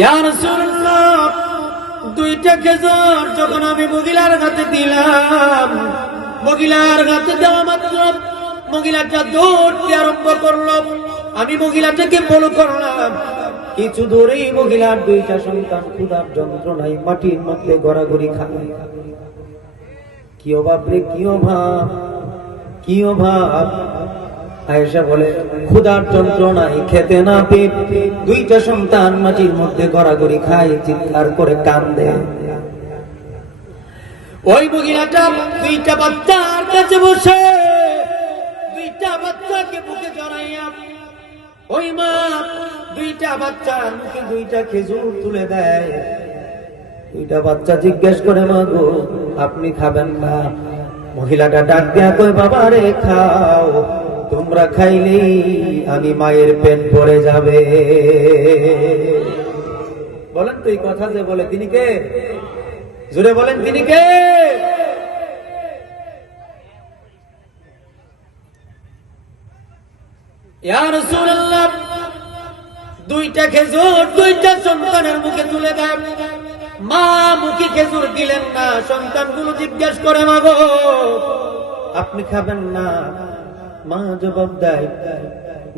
ইয়া রাসূলুল্লাহ, দুইটা খেজুর যখন আমি মহিলার হাতে দিলাম, মহিলার হাতে দেওয়া মাত্র মহিলাটা দৌড়তে আরম্ভ করলো। আমি মহিলাটাকে ফলো করলাম। কিছু দূরেই মহিলার দুইটা সন্তান ক্ষুধার যন্ত্রণায় মাটির মধ্যে গড়াগড়ি খায়। কি অভাব রে, কি অভাব, কি অভাব। আয়েশা বলে, ক্ষুধার যন্ত্রণায় খেতে না পেয়ে দুইটা সন্তান মাটির মধ্যে গড়াগড়ি খায়, চিৎকার করে কান্দে। ওই মহিলাটা দুইটা বাচ্চার কাছে বসে দুইটা বাচ্চাকে বুকে জড়াইয়া ওই মা দুইটা বাচ্চার মুখে দুইটা খেজুর তুলে দেয়। দুইটা বাচ্চা জিজ্ঞেস করে, মা গো, আপনি খাবেন না? মহিলাটা ডাক দেয়া কই, বাবা রে খাও, তোমরা খাইলেই আমি মায়ের পেট ভরে যাবে। বলেন তো এই কথা যে বলে তিনি কে? জোরে বলেন, তিনি কে? ইয়া রাসূলুল্লাহ, দুইটা খেজুর দুইটা সন্তানের মুখে তুলে দেয়। মা মুখে খেজুর দিলেন না। সন্তানগুলো জিজ্ঞেস করে, মা গো, আপনি খাবেন না? মা জবাব দেয়,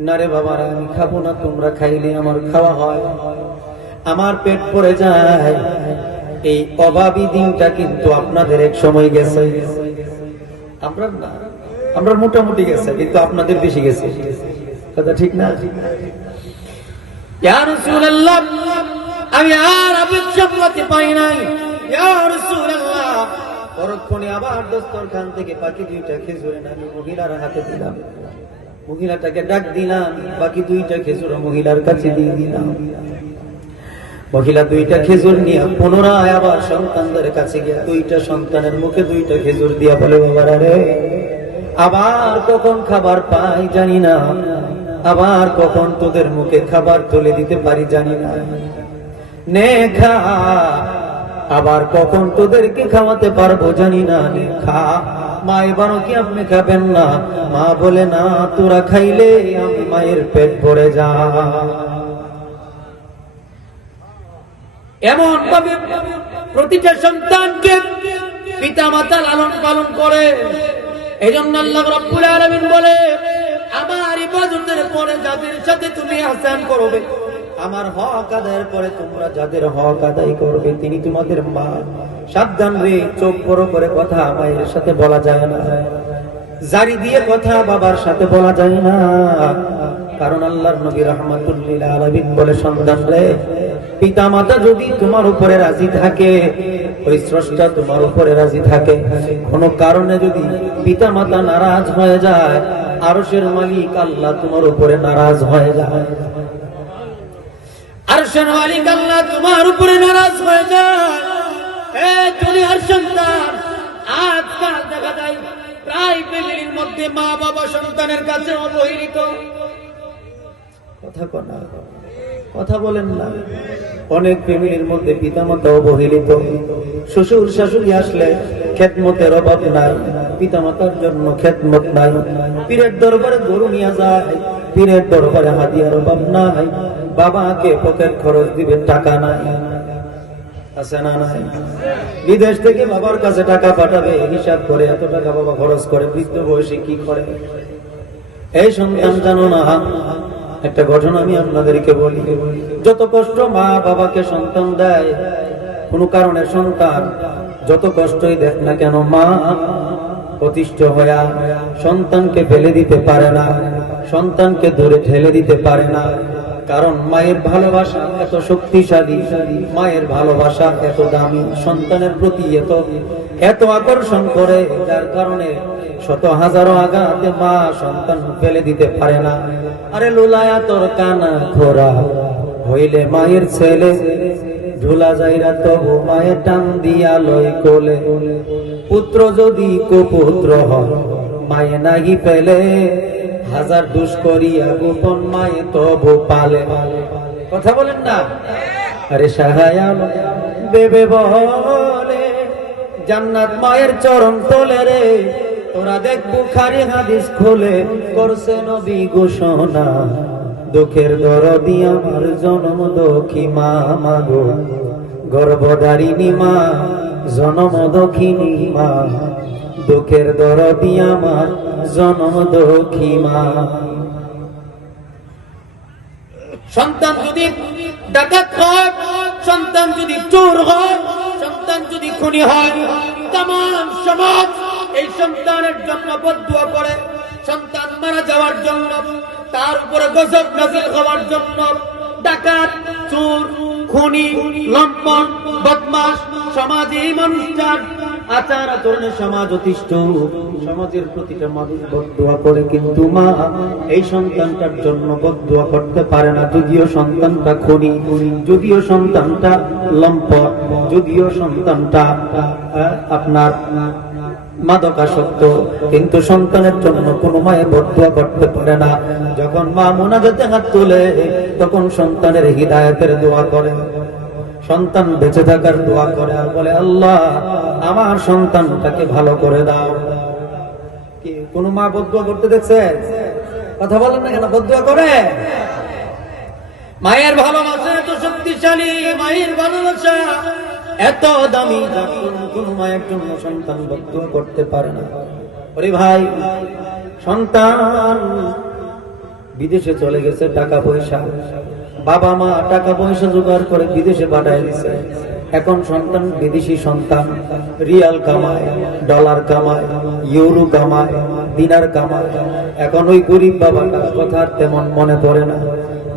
না রে বাবারা, আমি খাবো না, তোমরা খাইলে আমার খাওয়া হয়, আমার পেট ভরে যায়। এই অভাবী দিনটা কিন্তু আপনাদের এক সময় গেছে। আমরা না, আমরা মোটামুটি গেছে, কিন্তু আপনাদের বেশি গেছে। কথা ঠিক না? ইয়া রাসূলুল্লাহ, আমি আর অপেক্ষা করতে পারি নাই। ইয়া রাসূলুল্লাহ, পরক্ষণে আবার দস্তরখান থেকে বাকি দুইটা খেজুর আমি মহিলার হাতে দিলাম। মহিলাটাকে ডাক দিলাম, বাকি দুইটা খেজুর মহিলার কাছে দিয়ে দিলাম। মহিলা দুইটা খেজুর নিয়ে পুনরায় আবার সন্তানদের কাছে গিয়ে দুইটা সন্তানের মুখে দুইটা খেজুর দিয়া বলে, বাবারা রে, আবার কখন খাবার পাই জানি না, আবার কখন তোদের মুখে খাবার তুলে দিতে পারি জানি না, নে খা, আবার কখন তোদেরকে খাওয়াতে পারবো জানি না, নে খা। মা এবারও কি আপনি খাবেন না? মা বলে, না, তোরা খাইলে আমি মায়ের পেট ভরে যা। এমন ভাবে প্রতিটা সন্তানকে পিতা মাতা লালন পালন করে। এই জন্য আল্লাহ রাব্বুল আলামিন বলে, আমার ইবাদতের পরে যাদের সাথে তুমি আহসান করবে, আমার হক আদায়ের পরে তোমরা যাদের হক আদায় করবে, তিনি তোমাদের মা। সাবধান রে, চোখ বড় করে কথা মায়ের সাথে বলা যায় না, জারি দিয়ে কথা বাবার সাথে বলা যায় না। কারণ আল্লাহর নবী রাহমাতুল লিল আলামিন বলে, সন্তান রে, পিতা মাতা যদি তোমার উপরে রাজি থাকে, ওই স্রষ্টা তোমার উপরে রাজি থাকে, কোন কারণে যদি পিতা মাতা নারাজ হয়ে যায়, আরশের মালিক আল্লাহ তোমার উপরে নারাজ হয়ে যায়। আরশের মালিক আল্লাহ তোমার উপরে নারাজ হয়ে যায়। এই দুনিয়ার সন্তান, আজকাল দেখা যায় প্রায় ফ্যামিলির মধ্যে মা বাবা সন্তানের কাছে অবহেলিত। কথা কোনা, কথা বলেন না। অনেক ফ্যামিলির মধ্যে পিতামাতা অবহেলিত। শ্বশুর শাশুড়ি আসলে খেদমতের অভাব নাই, পিতামাতার জন্য খেদমত নাই। পীরের দরবারে গরু নিয়ে যায়, পীরের দরবারে হাদিয়ার অভাব নাই। বাবাকে পকেট খরচ দিবে, টাকা নাই, আছে না? নাই। বিদেশ থেকে বাবার কাছে টাকা পাঠাবে, হিসাব করে এত টাকা বাবা খরচ করে, বৃদ্ধ বয়সে কি করে। এই সন্তান জানো না, একটা ঘটনা আমি আপনাদেরকে বলি। যত কষ্ট মা বাবাকে সন্তান দেয়, কোন কারণে সন্তান যত কষ্টই দেখ না কেন, মা অতিষ্ঠ হয়ে সন্তানকে ফেলে দিতে পারে না, সন্তানকে দূরে ঠেলে দিতে পারে না। কারণ মায়ের ভালোবাসা এত শক্তিশালী, মায়ের ভালোবাসা এত দামি, সন্তানের প্রতি এত আকর্ষণ করে, যার কারণে শত হাজারো আঘাতে মা সন্তান ফেলে দিতে পারে না। আরে লুলায়া তোর কানা খোরা হইলে মায়ের ছেলে, ঝুলা যাইরা তবু মায়ের টান দিয়া লয় কোলে। পুত্র যদি কুপুত্র হয় মায়ে নাহি পেলে, হাজার দুষ করিয়া গোপন মায়ে তবু পালে। কথা বলেন না? আরে সাহায়া বেবে বলে, জান্নাত মায়ের চরণ তলে রে। তোরা দেখ বুখারী হাদিস খোলে, করছে নবী ঘোষণা, দুঃখের দরদি আমার জনম দুঃখী মা মাগো, গর্ভধারিণী মা জনম দুঃখিনী মা, দুঃখের দরদি আমার জনম দুঃখী মা। সন্তান যদি ডাকাত হয়, সন্তান যদি চোর হয়, সন্তান যদি খুনি হয়, তামাম সমাজ এই সন্তানের জন্য বদদুয়া করে। সন্তান মারা যাওয়ার জন্য, তার উপরে গজব নাযিল হওয়ার জন্য ডাকাত, চোর, খুনি, লম্পট, বদমাশ সমাজে এই মানুষটার আচার আচরণে সমাজ অতিষ্ঠ, সমাজের প্রতিটা মানুষ বদদুয়া করে, কিন্তু মা এই সন্তানটার জন্য বদদুয়া করতে পারে না। যদিও সন্তানটা খুনি, যদিও সন্তানটা লম্পট, যদিও সন্তানটা আপনার মাদকাসক্ত, কিন্তু সন্তানের জন্য কোনো মায়ে বদদুয়া করতে পারে না। যখন মা মুনাজাতে হাত তোলে, তখন সন্তানের হিদায়াতের দোয়া করে, সন্তান বেঁচে থাকার দোয়া করে, আর বলে আল্লাহ আমার সন্তানটাকে ভালো করে দাও। কি কোন মা বদদুয়া করতে দেখছেন? কথা বলেন না কেন? বদদুয়া করে। মায়ের ভালোবাসা এত শক্তিশালী, মায়ের ভালোবাসা এত দামি, কোন মায়ের জন্য সন্তান বদদুয়া করতে পারে না। ওরে ভাই, সন্তান বিদেশে চলে গেছে, টাকা পয়সা, বাবা মা টাকা পয়সা জোগাড় করে বিদেশে পাঠায় দিছে। এখন সন্তান বিদেশি সন্তান, রিয়াল কামায়, ডলার কামায়, ইউরো কামায়, দিনার কামায়। এখন ওই গরিব বাবাটার কথা তেমন মনে পড়ে না।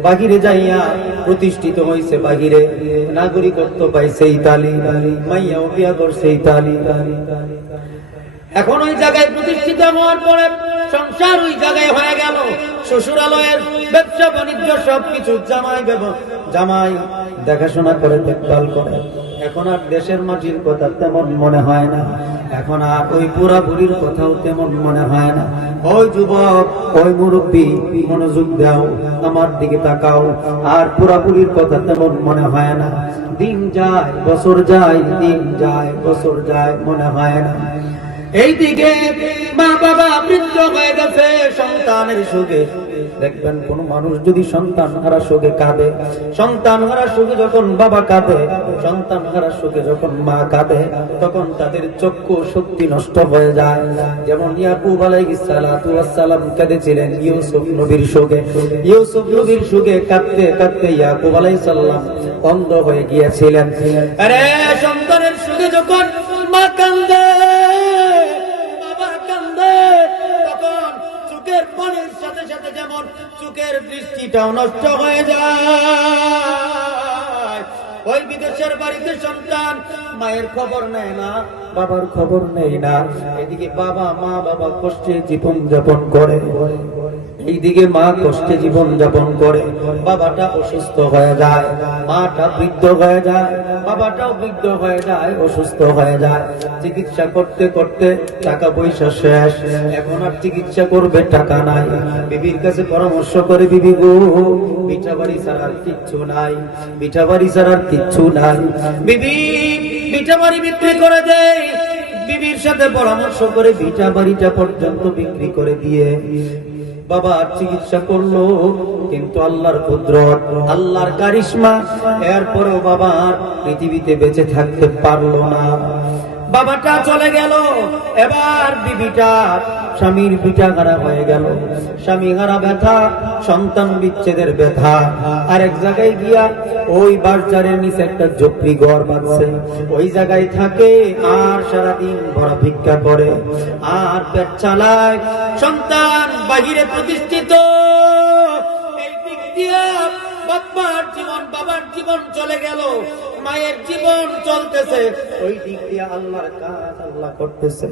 বাহিরে যাইয়া প্রতিষ্ঠিত হয়েছে, বাহিরে নাগরিকত্ব পাইছে ইতালি, মাইয়াও বিয়া করছে ইতালি। এখন ওই জায়গায় প্রতিষ্ঠিত হওয়ার পরে সংসার ওই জায়গায় হয়ে গেল, শ্বশুরালয়ের ব্যবসা বাণিজ্য সবকিছু জামাই দেখাশোনা করে, দেখভাল করে। এখন আর দেশের মাটির কথা তেমন মনে হয় না, এখন আর ওই পুরা বুড়ির কথাও তেমন মনে হয় না। ওই যুবক, ওই মুরব্বী, মনোযোগ দাও, আমার দিকে তাকাও, আর পুরা বুড়ির কথা তেমন মনে হয় না। দিন যায় বছর যায়, দিন যায় বছর যায়, মনে হয় না। এইদিকে মা বাবা বৃদ্ধ হয়ে গেছে, সন্তানের সুখে দেখবেন কোন মানুষ যদি সন্তান হারা সুখে কাঁদে, সন্তান হারা সুখে যখন বাবা কাঁদে, সন্তান হারা সুখে যখন মা কাঁদে, তখন তাদের চক্ষু শক্তি নষ্ট হয়ে যায়। যেমন ইয়াকুব আলাইহিস সালাতু ওয়াস সালাম কেঁদেছিলেন ইউসুফ নবীর সুখে। ইউসুফ নবীর সুখে কাঁদতে কাঁদতে ইয়াকুব আলাইহিস সালাম অন্ধ হয়ে গিয়েছিলেন। আরে সন্তানের সুখে যখন মা কাঁদে, পানির সাথে সাথে যেমন চোখের দৃষ্টিটাও নষ্ট হয়ে যায়, ওই বিদেশের বাড়িতে সন্তান মায়ের খবর নেয় না, বাবার খবর নেই না। এদিকে বাবা কষ্টে জীবন যাপন করে, এইদিকে মা কষ্টে জীবন যাপন করে। বাবাটা অসুস্থ হয়ে যায়, মাটা বৃদ্ধ হয়ে যায়, বাবাটাও বৃদ্ধ হয়ে যায়, অসুস্থ হয়ে যায়। চিকিৎসা করতে করতে টাকা পয়সা শেষ, এখন আর চিকিৎসা করবে টাকা নাই। বিবির কাছে পরামর্শ করে, বিবি গো, পিঠা বাড়ি ছাড়া আর কিচ্ছু নাই, পিঠা বাড়ি ছাড়া আর কিচ্ছু নাই। বিবি পিঠা বাড়ি বিক্রি করে দেয়, বিবির সাথে পরামর্শ করে পিঠা বাড়িটা পর্যন্ত বিক্রি করে দিয়ে বাবার চিকিৎসা করলো। কিন্তু আল্লাহর কুদরত, আল্লাহর কারিশমা, এরপরও বাবা পৃথিবীতে বেঁচে থাকতে পারলো না। বাবাটা চলে গেল, এবার বিবিটা স্বামীর পিঠা হারা হয়ে গেল। স্বামী হারা ব্যথা, সন্তান বিচ্ছেদের ব্যথা। আরেক জায়গায় গিয়া ওই বাজারের নিচে একটা ঝুপড়ি ঘর বাঁধছে, ওই জায়গায় থাকে, আর সারাদিন ভরা ভিক্ষা করে, আর পেট চালায়। সন্তান বাহিরে প্রতিষ্ঠিত, এই দিক দিয়া বাবার জীবন, বাবার জীবন চলে গেল, মায়ের জীবন চলতেছে, ওই দিক দিয়ে আল্লাহর কাজ আল্লাহ করতেছে।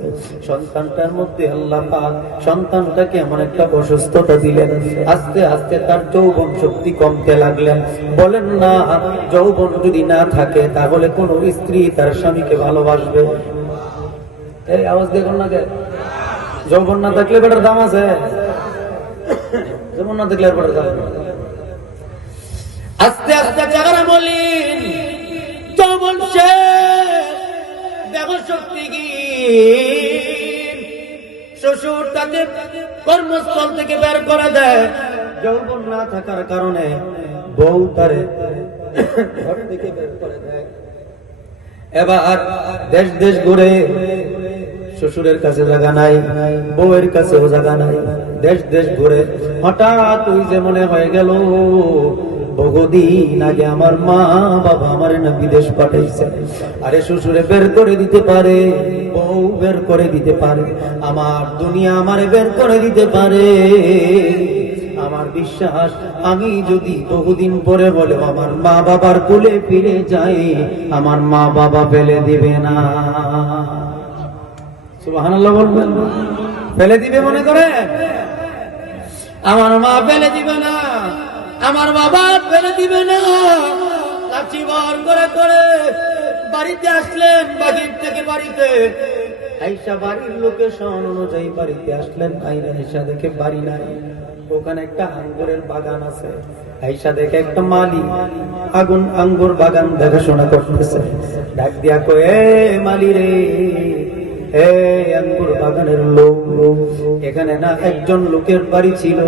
সন্তানটার মধ্যে আল্লাহ পাক সন্তানটাকে এমন একটা অসুস্থতা দিলেন, আস্তে আস্তে তার যৌবন শক্তি কমতে লাগলেন। বলেন না, যৌবন যদি না থাকে তাহলে কোন স্ত্রী তার স্বামীকে ভালোবাসবে? এই আওয়াজ দেখুন না, যৌবন না থাকলে বেটার দাম আছে, যৌবন না থাকলে আর বেটার দাম। আস্তে আস্তে চেহারা মলিন, যৌবন শেষ, দেহ শক্তি কি। শ্বশুর তাকে কর্মস্থল থেকে বের করে দেয়, যৌবন না থাকার কারণে বউ তারে ঘরে থেকে বের করে দেয়। এবার দেশ দেশ ঘুরে, শ্বশুরের কাছে জায়গা নাই, বউয়ের কাছেও জায়গা নাই, দেশ দেশ ঘুরে হঠাৎ ওই যে মনে হয়ে গেল বহুদিন আগে আমার মা বাবা আমার না বিদেশ পাঠাইছে। আরে শ্বশুরে বের করে দিতে পারে, বউ বের করে দিতে পারে, আমার দুনিয়া আমারে বের করে দিতে পারে। আমার বিশ্বাস, আমি যদি বহুদিন পরে বলে আমার মা বাবার কোলে ফিরে যাই, আমার মা বাবা ফেলে দিবে না। সুবহানাল্লাহ বলবেন। ফেলে দিবে মনে করে? আমার মা ফেলে দিবে না, আমার বাবা ফেলে দিবে না। লাঠি বার করে করে বাড়িতে আসলেন, বাহির থেকে বাড়িতে আইসা বাড়ির লোকেশন অনুযায়ী বাড়িতে আসলেন। আইনা আইসা দেখে বাড়ি নাই, ওখানে একটা আঙ্গুরের বাগান আছে। আইসা দেখে একটা মালি আঙ্গুর বাগান দেখাশোনা করতেছে। ডাক দিয়া কয়, এ মালি রে, এ আঙ্গুর বাগানের লোক, এখানে না একজন লোকের বাড়ি ছিল,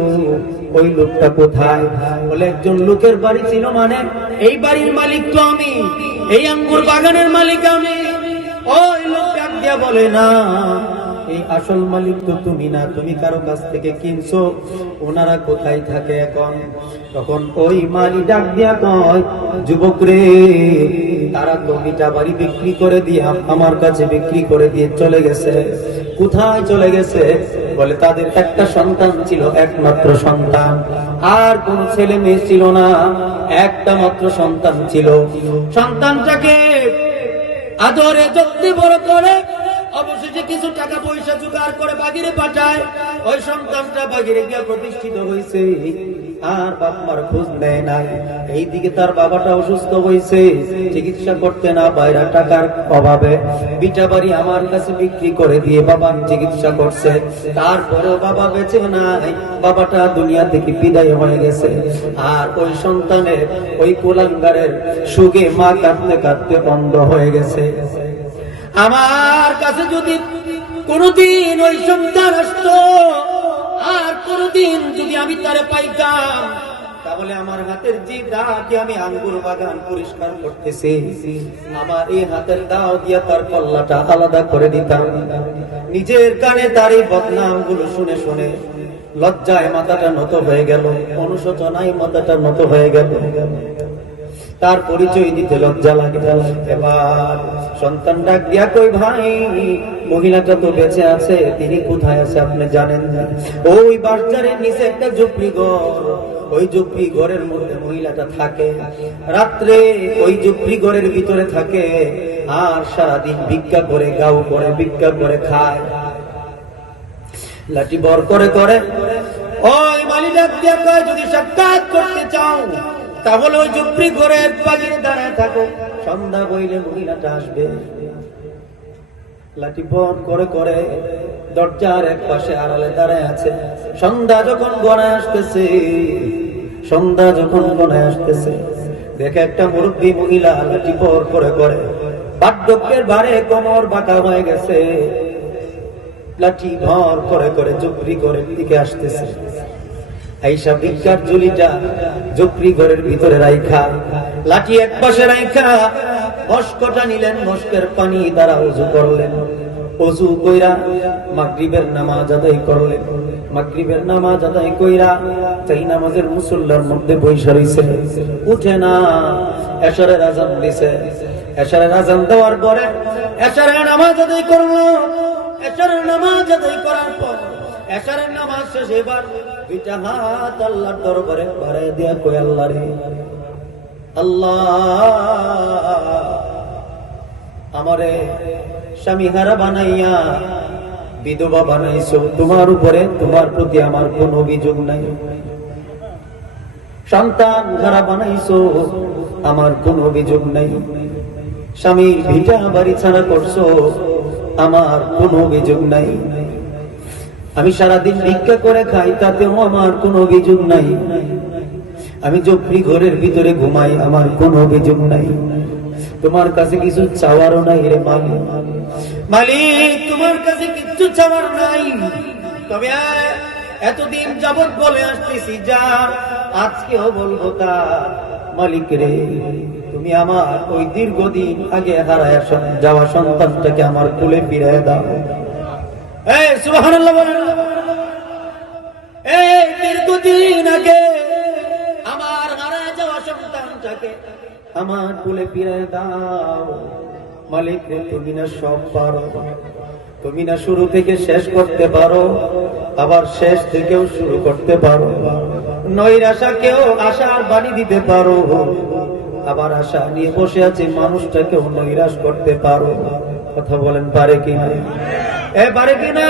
ওই লোকটা কোথায়? বলে একজন লোকের বাড়ি ছিল মানে এই বাড়ির মালিক তো আমি, এই আঙ্গুর বাগানের মালিক আমি। ওই লোক ডাক দিয়া বলে, না, এই আসল মালিক তো তুমি না, তুমি কারো কাছ থেকে কিনছো। ওনারা কোথায় থাকে এখন? তখন ওই মালি ডাক দিয়া কয়, যুবক রে, তারা তো ভিটা বাড়ি বিক্রি করে দিয়ে আমার কাছে বিক্রি করে দিয়ে চলে গেছে। কোথায় চলে গেছে? বলে তাদের একটা সন্তান ছিল, একমাত্র সন্তান, আর কোন ছেলে মেয়ে ছিল না, একটা মাত্র সন্তান ছিল। সন্তানটাকে আদরে যত্নে বড় করে অবশেষে কিছু টাকা পয়সা জোগাড় করে বাগিরে পাঠায়। ওই সন্তানটা বাগিরে গিয়া প্রতিষ্ঠিত হয়েছে, আর বাপ মার খোঁজ নেয় নাই। এইদিকে তার বাবাটা অসুস্থ হয়েছে, চিকিৎসা করতে না বাইরে টাকার অভাবে বিটা বাড়ি আমার কাছে বিক্রি করে দিয়ে বাবার চিকিৎসা করছে। তারপরেও বাবা বেঁচে নাই, বাবাটা দুনিয়া থেকে বিদায় হয়ে গেছে। আর ওই সন্তানের ওই কুলাঙ্গারের সুখে মা কাঁদতে কাঁদতে বন্ধ হয়ে গেছে। আমার কাছে যদি কোনদিন ওই সন্তান আসতো, আর কোনদিন যদি আমি তারে পাইতাম, তাহলে আমার হাতের যে দাও দিয়ে আমি আঙ্গুর বাগান পরিষ্কার করতেছি, আমার এই হাতের দাও দিয়া তার কল্লাটা আলাদা করে দিতাম। নিজের কানে তার এই বদনাম গুলো শুনে শুনে লজ্জায় মাথাটা নত হয়ে গেল, অনুশোচনায় মাথাটা নত হয়ে গেল। তার পরিচয় দিতে লজ্জা লাগে। এবার সন্তান ডাক দিয়া কই, ভাই মহিলাটা তো বেঁচে আছে, তিনি কোথায় আছে আপনি জানেন না? ওই বাজারের নিচে একটা ঝুপড়ি ঘর, ওই ঝুপড়ি ঘরের মধ্যে মহিলাটা থাকে। রাত্রে ওই ঝুপড়ি ঘরের ভিতরে থাকে, আর সারাদিন ভিক্ষা করে, গাও করে ভিক্ষা করে খায়। লাঠি বর করে করে ওই মালি ডাক দিয়া কয়, যদি সাক্ষাৎ করতে চাও তাহলে ওই ঝুপড়ি ঘরের বাগিরে দাঁড়ায় থাকো, সন্ধ্যা বইলে মহিলাটা আসবে। লাঠি বন করে করে দরজার এক পাশে আড়ালে দাঁড়ায় আছে। সন্ধ্যা যখন গড়ায় আসতেছে, সন্ধ্যা যখন গড়ায় আসতেছে, দেখে একটা মুরব্বী মহিলা লাঠি বর করে করে বার্ধক্যের ভারে কোমর বাঁকা হয়ে গেছে, লাঠি ভর করে করে ঝুপড়ি ঘরের দিকে আসতেছে। আইসা ভিক্ষার ঝুলিটা ঝুপড়ি ঘরের ভিতরে রাইখা, লাঠি এক পাশে রাইখা মস্কটা নিলেন, মস্কের পানি দ্বারা ওযু করলেন। ওযু কইরা মাগরিবের নামাজ আদায় করলেন। মাগরিবের নামাজ আদায় কইরা তাই নামাজের মুসল্লার মধ্যে বইসা রইছে, উঠে না। এশারের আযান দিছে, এশারের আযান দেওয়ার পরে এশারের নামাজ আদায় করলো। এশারের নামাজ আদায় করার পর এশারের নামাজ শেষে এবার দুইটা হাত আল্লাহর দরবারে বাড়ায় দিয়া কই, আল্লাহ রে, আল্লাহ আমারে স্বামী হারা বানাইয়া বিধবা বানাইছো, তোমার উপরে তোমার প্রতি আমার কোন অভিযোগ নাই। সন্তান হারা বানাইছো, আমার কোন অভিযোগ নাই। স্বামী ভিটা বাড়ি ছাড়া করছো, আমার কোন অভিযোগ নাই। আমি সারাদিন ভিক্ষা করে খাই, তাতেও আমার কোন অভিযোগ নাই। আমি ঝুপড়ি ঘরের ভিতরে ঘুমাই, আমার কোন অভিযোগ নাই। তোমার কাছে কিছু চাওয়ারও নাই রে মালিক। মালিক তোমার কাছে কিছু চাওয়ার নাই, তবে এতদিন যাবৎ বলে আসতেছি যা, আজকেও বলবো তা, মালিক রে তুমি আমার ওই দীর্ঘদিন আগে হারায় যাওয়া সন্তানটাকে আমার কোলে ফিরিয়ে দাও। এই সুবহানাল্লাহ বলেন। এই দীর্ঘদিন আগে আমার হারায় যাওয়া সন্তানটাকে আমার কোলে ফিরিয়ে দাও। মালিক রে তুমি না সব পারো, তুমি না শুরু থেকে শেষ করতে পারো, আবার শেষ থেকেও শুরু করতে পারো। নৈরাশাকেও আশার বাণী দিতে পারো, আবার আশা নিয়ে বসে আছে মানুষটাকেও নৈরাশ করতে পারো। কথা বলেন পারে কিনা? পারে কিনা?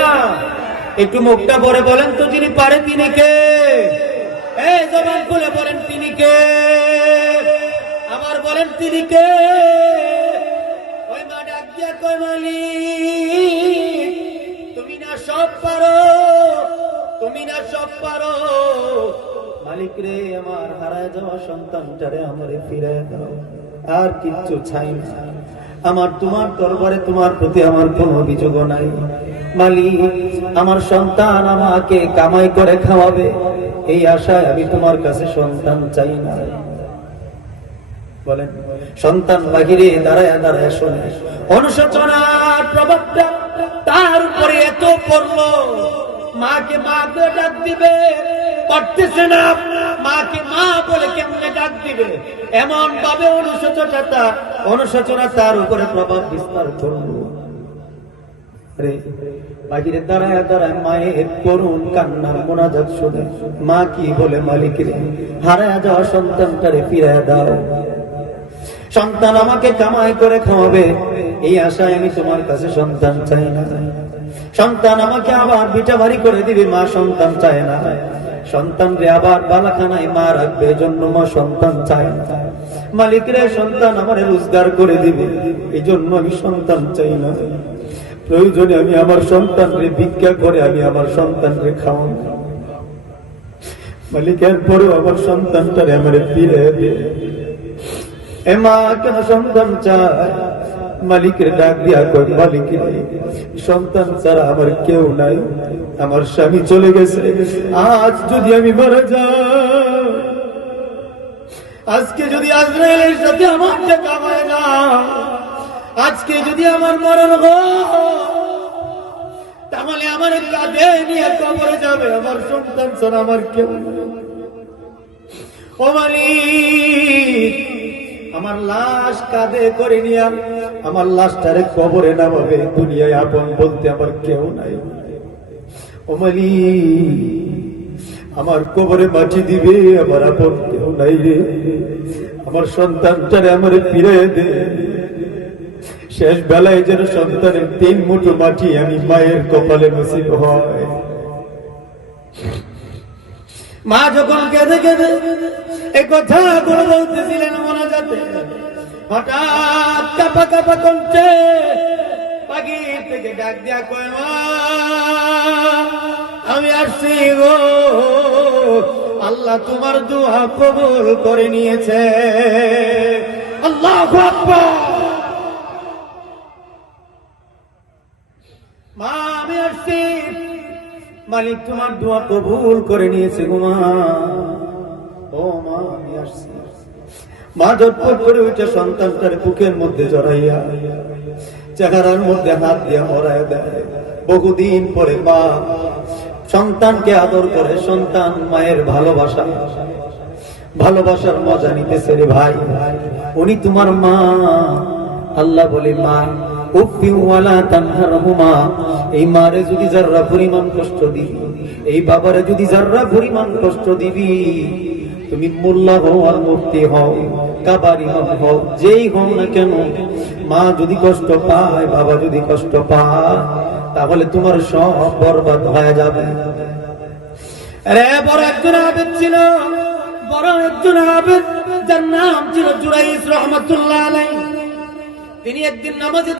একটু মুখটা ভরে বলেন তো, যিনি পারে তিনি কে? জবান খুলে বলেন তিনি কে? আবার বলেন তিনি কে? ওই মা ডাক দিয়া কয় মালিক তুমি না সব পারো, তুমি না সব পারো। মালিক রে আমার হারায় যাওয়া সন্তানটারে আমারে ফিরে দাও, আর কিচ্ছু চাই না। আমার তোমার দরবারে তোমার প্রতি আমার কোনো অভিযোগ নাই। মালিক আমার সন্তান আমাকে কামাই করে খাওয়াবে, এই আশায় আমি তোমার কাছে সন্তান চাই না। বলেন সন্তান বাহিরে দাঁড়ায় দাঁড়ায় শোনে অনুশোচনার প্রভাবটা তার উপরে এত পড়লো, মাকে মা বলে ডাক দিবে পারতেছে না, মাকে মা বলে কেমনে ডাক দিবে, এমন ভাবে অনুশোচনা তার উপরে প্রভাব বিস্তার করলো। বাহিরে দাঁড়ায় দাঁড়ায় মায়ের করুণ কান্নার মোনাজাত শুনে মা কি বলে, মালিক রে হারায় যাওয়া সন্তানটারে ফিরায় দাও। সন্তান আমাকে কামাই করে খাওয়াবে, এই আশায় আমি তোমার কাছে সন্তান চাই না। সন্তান আমাকে আবার বিটা বাড়ি করে দিবে, মা সন্তান চায় না। সন্তান রে আবার বালাখানায় মা রাখবে, এজন্য মা সন্তান চায় না। মালিক রে সন্তান আমার রোজগার করে দিবে, এই জন্য আমি সন্তান চাই না। প্রয়োজনে আমি আমার সন্তান রে ভিক্ষা করে আমি আমার সন্তান রে খাওয়াবো। মালিকের পরেও আমার সন্তানটারে আমার ফিরে দে। মা কেন সন্তান চায়? মালিকের ডাক দিয়া কয় মালিক রে সন্তান ছাড়া আমার কেউ নাই, আমার স্বামী চলে গেছে। আজ যদি আমি মারা যাই, আজকে যদি আজরাইলের সাথে আমার দেখা হয় না, আজকে যদি আমার মরণ হয়, তাহলে আমার কাঁধে নিয়ে কবরে যাবে আমার সন্তান ছাড়া আমার কেউ নাই। ও মালিক আমার লাশ কাঁধে করে নিয়ে আমার লাশটারে কবরে নামাবে, দুনিয়ায় আপন বলতে আমার কেউ নাই। ও মালিক আমার কবরে মাটি দিবে, আমার আপন কেউ নাই রে। আমার সন্তানটারে আমারে ফিরে দে। শেষ বেলায় যেন সন্তানের 3 মুঠো মাটি আমি মায়ের কপালে নসিব হয়। মা যখন কেঁদে কেঁদে এই কথাগুলো বলতেছিলেন মোনাজাতে, হঠাৎ কাঁপা কাঁপা কণ্ঠে পাখি থেকে ডাক দিয়া কয় মা আমি আসছি গো, আল্লাহ তোমার দোয়া কবুল করে নিয়েছে। আল্লাহু আকবার। মা আমি আসছি, মালিক তোমার দোয়া কবুল করে নিয়েছে গো মা। ও মা আমি আসছি। মা ঝটপট করে উঠে সন্তানটার বুকের মধ্যে জড়াইয়া চেহারার মধ্যে হাত দিয়া মরাইয়া দেয়। বহুদিন পরে মা সন্তানকে আদর করে, সন্তান মায়ের ভালোবাসার মজা নিতেছে রে ভাই। উনি তোমার মা। আল্লাহ বলে মা উফি ওয়ালা তানহারহুমা, এই মারে যদি যারা পরিমাণ কষ্ট দিবি, এই বাবারে যদি যারা পরিমাণ কষ্ট দিবি, তুমি মোল্লা হও আর মুফতি হও, কাবারি হও, যেই হও না কেন, মা যদি কষ্ট পায়, বাবা যদি কষ্ট পায়, তাহলে তোমার সব বরবাদ হয়ে যাবে। আরে বড় একজন আবেদ ছিল, বড় একজন আবেদ, যার নাম ছিল জুরাইস রহমাতুল্লাহ আলাইহি। তিনি একদিন নামাজে